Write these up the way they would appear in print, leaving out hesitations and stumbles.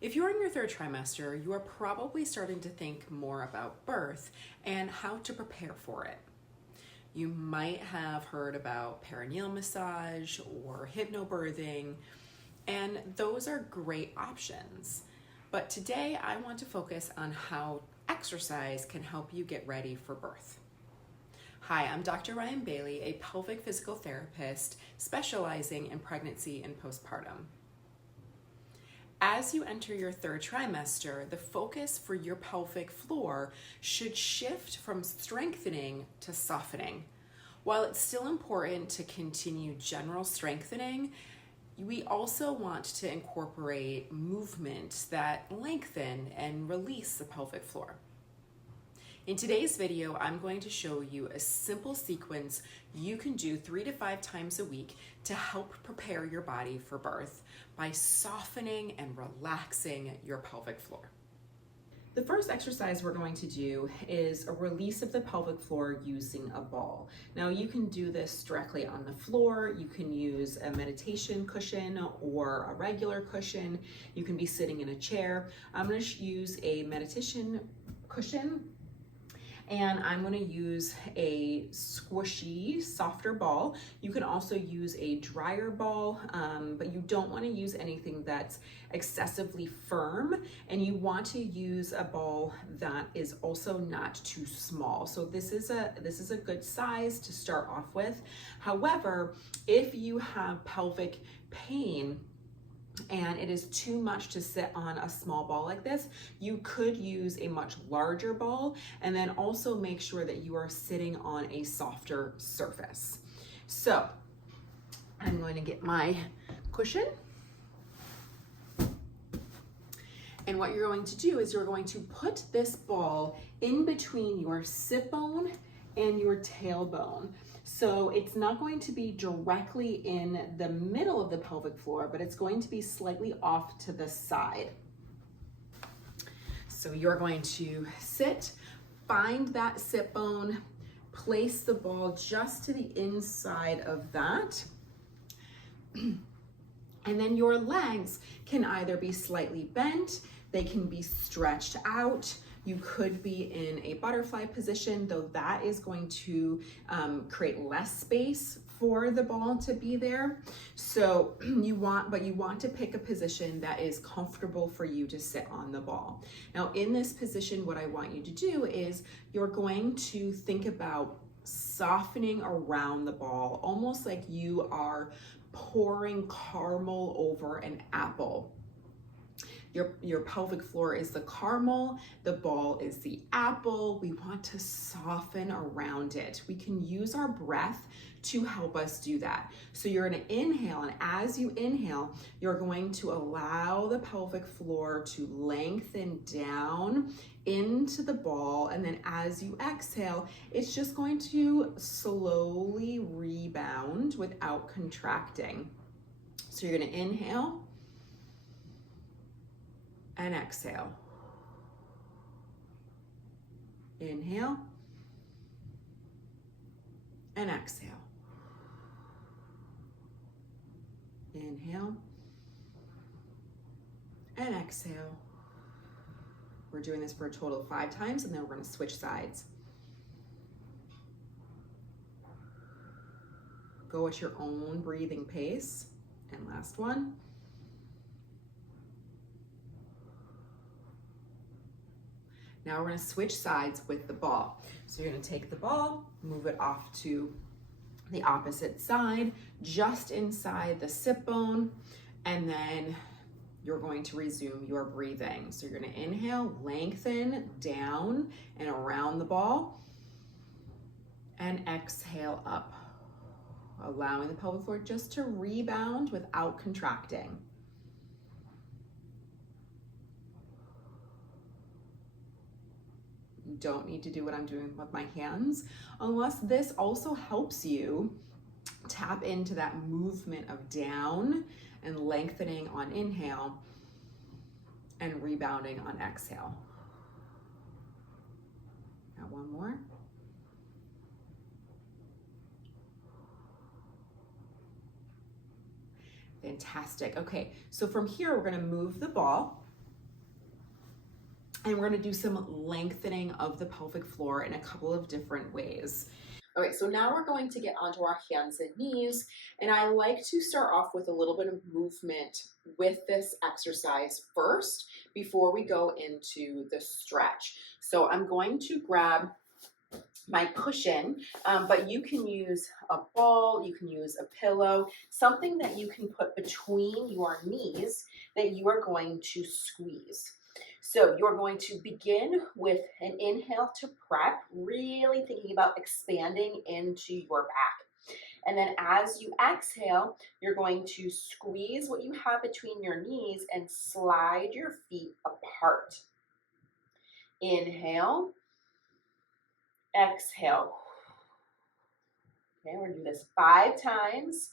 If you're in your third trimester, you are probably starting to think more about birth and how to prepare for it. You might have heard about perineal massage or hypnobirthing, and those are great options. But today I want to focus on how exercise can help you get ready for birth. Hi, I'm Dr. Ryan Bailey, a pelvic physical therapist specializing in pregnancy and postpartum. As you enter your third trimester, the focus for your pelvic floor should shift from strengthening to softening. While it's still important to continue general strengthening, we also want to incorporate movements that lengthen and release the pelvic floor. In today's video, I'm going to show you a simple sequence you can do 3 to 5 times a week to help prepare your body for birth by softening and relaxing your pelvic floor. The first exercise we're going to do is a release of the pelvic floor using a ball. Now you can do this directly on the floor. You can use a meditation cushion or a regular cushion. You can be sitting in a chair. I'm going to use a meditation cushion, and I'm going to use a squishy, softer ball. You can also use a drier ball, but you don't want to use anything that's excessively firm, and you want to use a ball that is also not too small. So this is a good size to start off with. However, if you have pelvic pain and it is too much to sit on a small ball like this, you could use a much larger ball, and then also make sure that you are sitting on a softer surface. So I'm going to get my cushion, and what you're going to do is you're going to put this ball in between your sit bone and your tailbone. So it's not going to be directly in the middle of the pelvic floor, but it's going to be slightly off to the side. So you're going to sit, find that sit bone, place the ball just to the inside of that. And then your legs can either be slightly bent, they can be stretched out. You could be in a butterfly position, though that is going to create less space for the ball to be there. So you want to pick a position that is comfortable for you to sit on the ball. Now in this position, what I want you to do is you're going to think about softening around the ball, almost like you are pouring caramel over an apple. Your pelvic floor is the caramel, the ball is the apple. We want to soften around it. We can use our breath to help us do that. So you're going to inhale, and as you inhale, you're going to allow the pelvic floor to lengthen down into the ball, and then as you exhale, it's just going to slowly rebound without contracting. So you're going to inhale and exhale. Inhale and exhale. Inhale and exhale. We're doing this for a total of 5 times, and then we're going to switch sides. Go at your own breathing pace. And last one. Now we're going to switch sides with the ball. So you're going to take the ball, move it off to the opposite side, just inside the sit bone, and then you're going to resume your breathing. So you're going to inhale, lengthen down and around the ball, and exhale up, allowing the pelvic floor just to rebound without contracting. You don't need to do what I'm doing with my hands, unless this also helps you tap into that movement of down and lengthening on inhale and rebounding on exhale. Now one more. Fantastic. Okay, so from here, we're gonna move the ball And we're going to do some lengthening of the pelvic floor in a couple of different ways. Okay, so now we're going to get onto our hands and knees, and I like to start off with a little bit of movement with this exercise first before we go into the stretch. So I'm going to grab my cushion, but you can use a ball, you can use a pillow, something that you can put between your knees that you are going to squeeze. So you're going to begin with an inhale to prep, really thinking about expanding into your back. And then as you exhale, you're going to squeeze what you have between your knees and slide your feet apart. Inhale, exhale. Okay, we're gonna do this 5 times.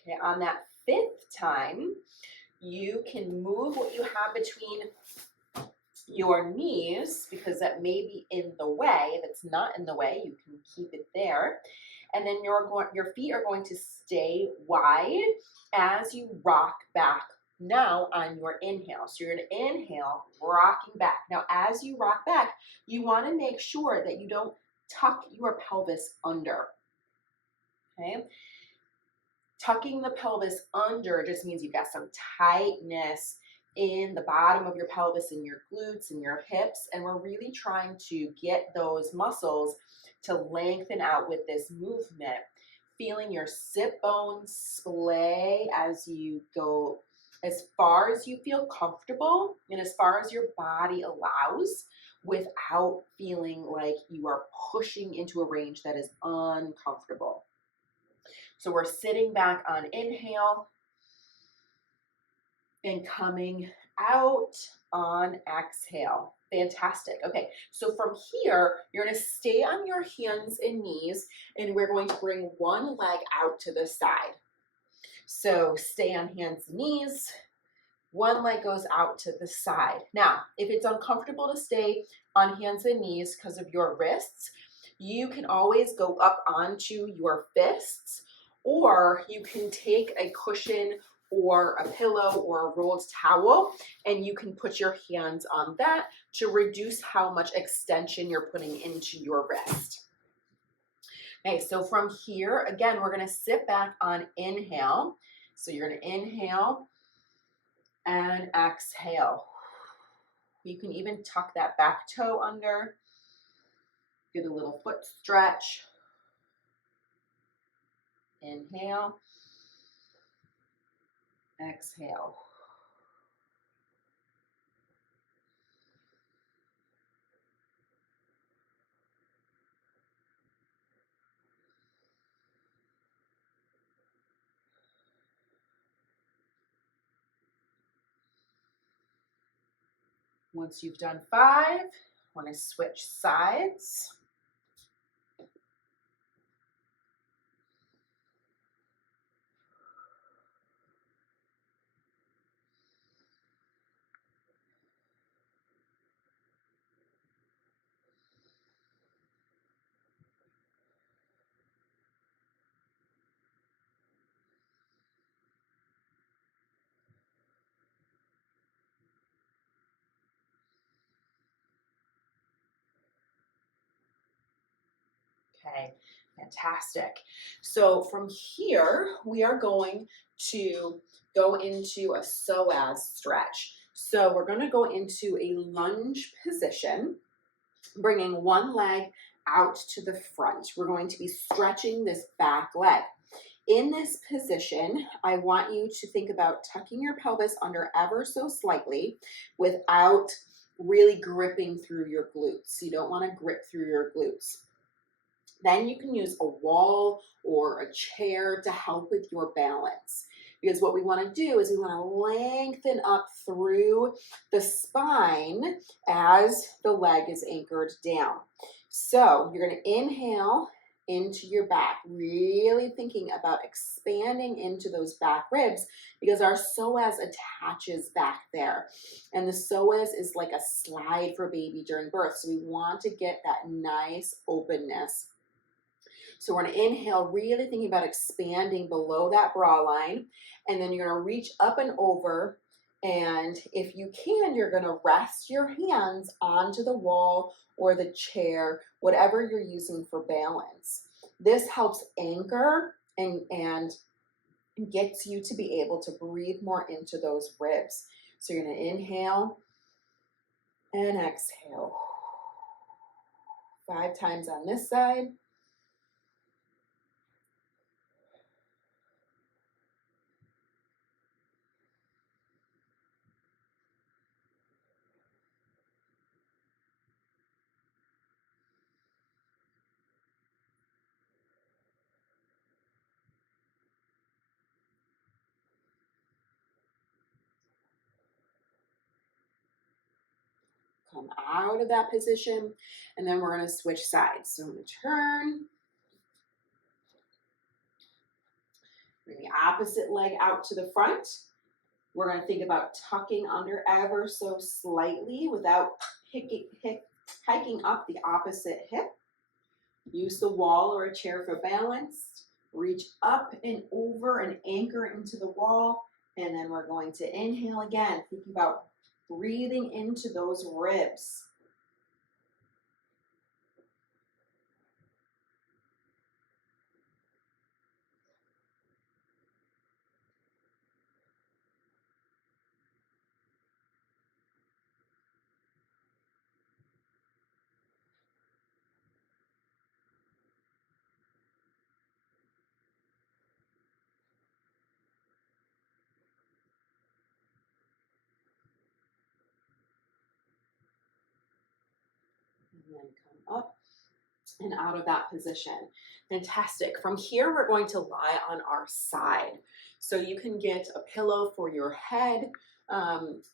Okay, on that 5th time, you can move what you have between your knees, because that may be in the way. If it's not in the way, you can keep it there. And then your feet are going to stay wide as you rock back now on your inhale. So you're going to inhale, rocking back. Now, as you rock back, you want to make sure that you don't tuck your pelvis under. Okay? Tucking the pelvis under just means you've got some tightness in the bottom of your pelvis, in your glutes and your hips, and we're really trying to get those muscles to lengthen out with this movement, feeling your sit bones splay as you go as far as you feel comfortable and as far as your body allows, without feeling like you are pushing into a range that is uncomfortable. So we're sitting back on inhale and coming out on exhale. Fantastic. Okay, so from here, you're going to stay on your hands and knees, and we're going to bring one leg out to the side. So stay on hands and knees. One leg goes out to the side. Now, if it's uncomfortable to stay on hands and knees because of your wrists, you can always go up onto your fists, or you can take a cushion or a pillow or a rolled towel, and you can put your hands on that to reduce how much extension you're putting into your wrist. Okay, so from here, again, we're gonna sit back on inhale. So you're gonna inhale and exhale. You can even tuck that back toe under, get a little foot stretch. Inhale, exhale. Once you've done 5, I want to switch sides. Okay, fantastic. So from here, we are going to go into a psoas stretch. So we're going to go into a lunge position, bringing one leg out to the front. We're going to be stretching this back leg. In this position, I want you to think about tucking your pelvis under ever so slightly without really gripping through your glutes. You don't want to grip through your glutes. Then you can use a wall or a chair to help with your balance. Because what we want to do is we want to lengthen up through the spine as the leg is anchored down. So you're going to inhale into your back, really thinking about expanding into those back ribs because our psoas attaches back there. And the psoas is like a slide for baby during birth. So we want to get that nice openness. So we're going to inhale, really thinking about expanding below that bra line. And then you're going to reach up and over. And if you can, you're going to rest your hands onto the wall or the chair, whatever you're using for balance. This helps anchor and gets you to be able to breathe more into those ribs. So you're going to inhale and exhale. 5 times on this side. Come out of that position, and then we're going to switch sides. So I'm going to turn, bring the opposite leg out to the front. We're going to think about tucking under ever so slightly without hiking up the opposite hip. Use the wall or a chair for balance. Reach up and over and anchor into the wall. And then we're going to inhale again, thinking about breathing into those ribs. And then come up and out of that position. Fantastic. From here, we're going to lie on our side. So you can get a pillow for your head.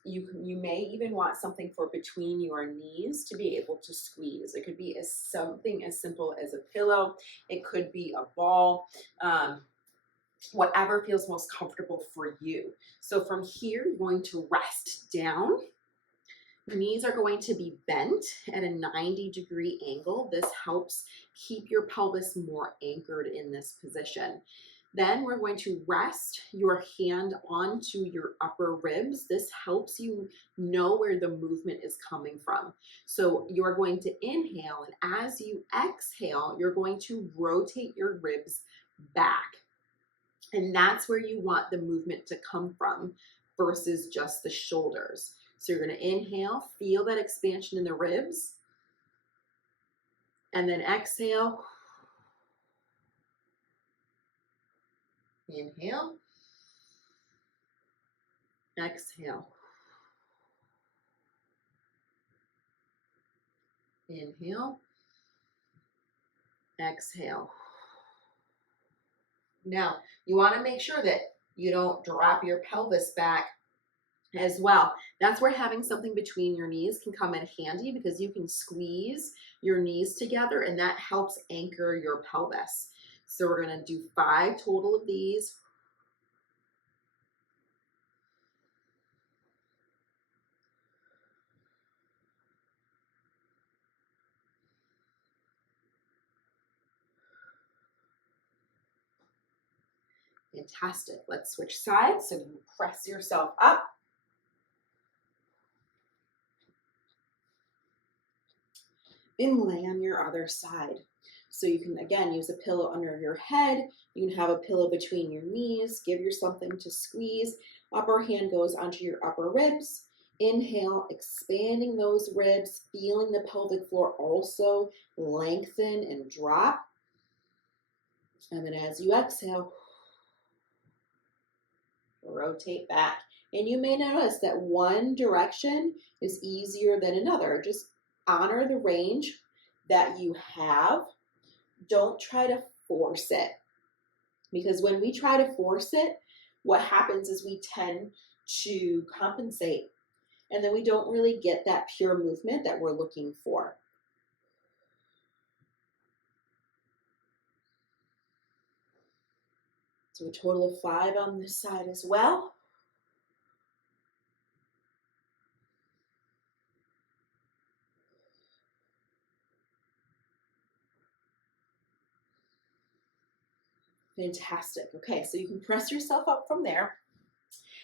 You may even want something for between your knees to be able to squeeze. It could be something as simple as a pillow. It could be a ball. Whatever feels most comfortable for you. So from here, you're going to rest down. Your knees are going to be bent at a 90-degree angle. This helps keep your pelvis more anchored in this position. Then we're going to rest your hand onto your upper ribs. This helps you know where the movement is coming from. So you're going to inhale, and as you exhale, you're going to rotate your ribs back. And that's where you want the movement to come from versus just the shoulders. So you're going to inhale, feel that expansion in the ribs, and then exhale. Inhale, exhale. Inhale, exhale. Now, you want to make sure that you don't drop your pelvis back as well. That's where having something between your knees can come in handy because you can squeeze your knees together and that helps anchor your pelvis. So we're going to do 5 total of these. Fantastic. Let's switch sides. So you press yourself up. And lay on your other side. So you can, again, use a pillow under your head. You can have a pillow between your knees. Give yourself something to squeeze. Upper hand goes onto your upper ribs. Inhale, expanding those ribs, feeling the pelvic floor also lengthen and drop. And then as you exhale, rotate back. And you may notice that one direction is easier than another. Just honor the range that you have. Don't try to force it. Because when we try to force it, what happens is we tend to compensate. And then we don't really get that pure movement that we're looking for. So a total of 5 on this side as well. Fantastic. Okay, so you can press yourself up from there.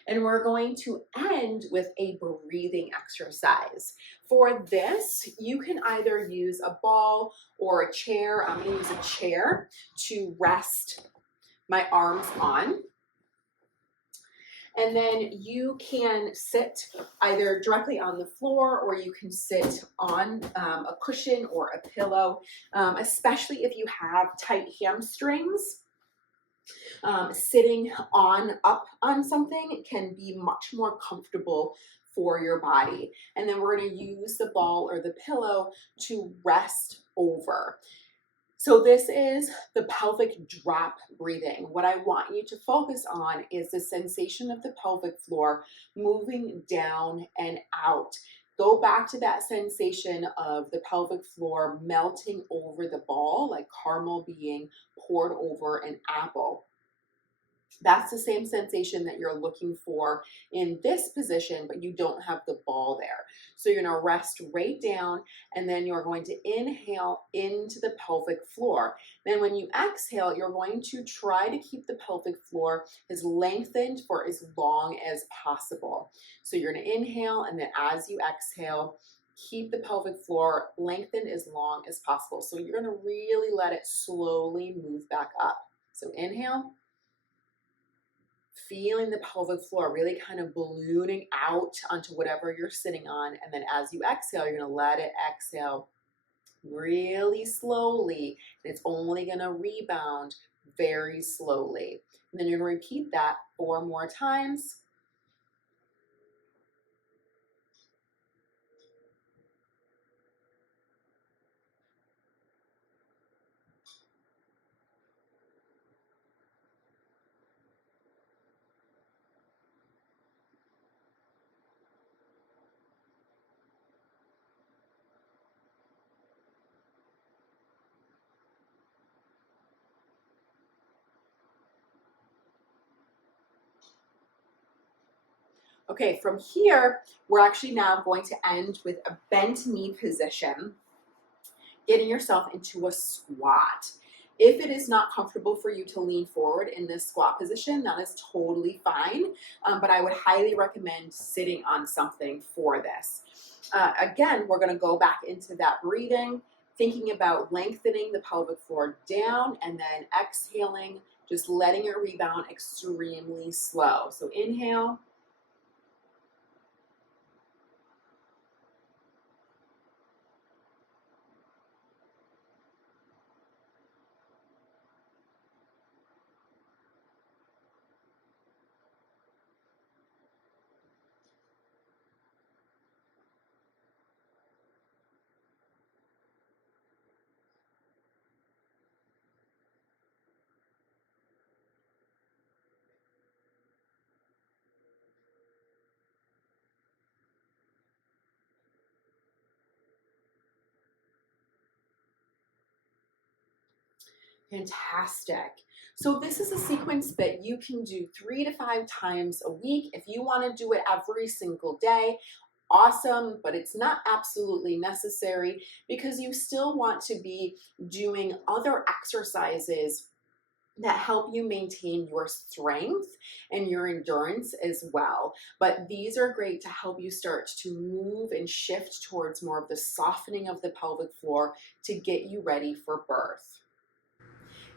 And we're going to end with a breathing exercise. For this, you can either use a ball or a chair. I'm going to use a chair to rest my arms on. And then you can sit either directly on the floor, or you can sit on a cushion or a pillow, especially if you have tight hamstrings. Sitting up on something can be much more comfortable for your body. And then we're going to use the ball or the pillow to rest over. So this is the pelvic drop breathing. What I want you to focus on is the sensation of the pelvic floor moving down and out. Go back to that sensation of the pelvic floor melting over the ball, like caramel being poured over an apple. That's the same sensation that you're looking for in this position, but you don't have the ball there. So you're gonna rest right down, and then you're going to inhale into the pelvic floor. Then when you exhale, you're going to try to keep the pelvic floor as lengthened for as long as possible. So you're gonna inhale, and then as you exhale, keep the pelvic floor lengthened as long as possible. So you're gonna really let it slowly move back up. So inhale. Feeling the pelvic floor really kind of ballooning out onto whatever you're sitting on. And then as you exhale, you're going to let it exhale really slowly. And it's only going to rebound very slowly. And then you're going to repeat that 4 more times. Okay, from here, we're actually now going to end with a bent knee position, getting yourself into a squat. If it is not comfortable for you to lean forward in this squat position, that is totally fine, but I would highly recommend sitting on something for this. Again, we're going to go back into that breathing, thinking about lengthening the pelvic floor down, and then exhaling, just letting it rebound extremely slow. So inhale. Fantastic. So this is a sequence that you can do 3 to 5 times a week. If you want to do it every single day, awesome, but it's not absolutely necessary, because you still want to be doing other exercises that help you maintain your strength and your endurance as well. But these are great to help you start to move and shift towards more of the softening of the pelvic floor to get you ready for birth.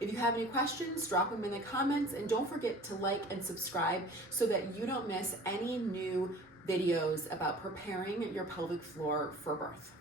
If you have any questions, drop them in the comments, and don't forget to like and subscribe so that you don't miss any new videos about preparing your pelvic floor for birth.